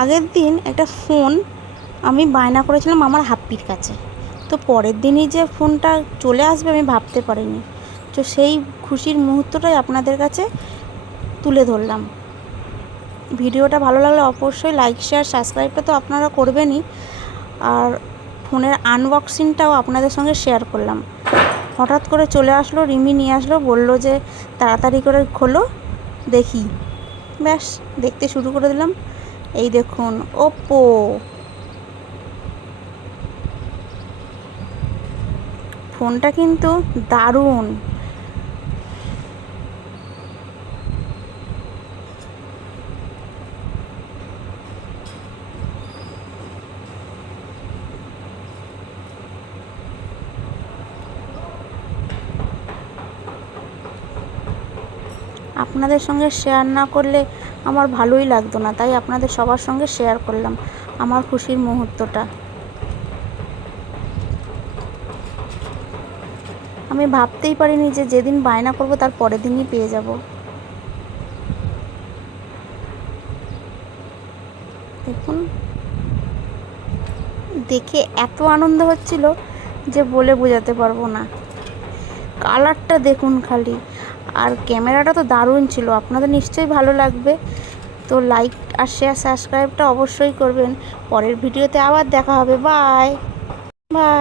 আগের দিন একটা ফোন আমি বায়না করেছিলাম আমার হাপ্পির কাছে, তো পরের দিনই যে ফোনটা চলে আসবে আমি ভাবতে পারিনি। তো সেই খুশির মুহূর্তটাই আপনাদের কাছে তুলে ধরলাম। ভিডিওটা ভালো লাগলে অবশ্যই লাইক শেয়ার সাবস্ক্রাইবটা তো আপনারা করবেনই, আর ফোনের আনবক্সিংটাও আপনাদের সঙ্গে শেয়ার করলাম। হঠাৎ করে চলে আসলো, রিমি নিয়ে আসলো, বললো যে তাড়াতাড়ি করে খোলো দেখি। ব্যাস দেখতে শুরু করে দিলাম। এই দেখুন ওপ্পো, ফোনটা কিন্তু দারুণ। আপনাদের সঙ্গে শেয়ার না করলে আমার ভালোই লাগতো না, তাই আপনাদের সবার সঙ্গে শেয়ার করলাম আমার খুশির মুহূর্তটা। আমি ভাবতেই পারিনি যে যেদিন বায়না করব তার পরের দিনই পেয়ে যাব। দেখুন, দেখে এত আনন্দ হচ্ছিল যে বলে বোঝাতে পারবো না। কালারটা দেখুন খালি, আর ক্যামেরাটা তো দারুণ ছিল। আপনাদের নিশ্চয়ই ভালো লাগবে, তো লাইক আর শেয়ার সাবস্ক্রাইবটা অবশ্যই করবেন। পরের ভিডিওতে আবার দেখা হবে। Bye bye.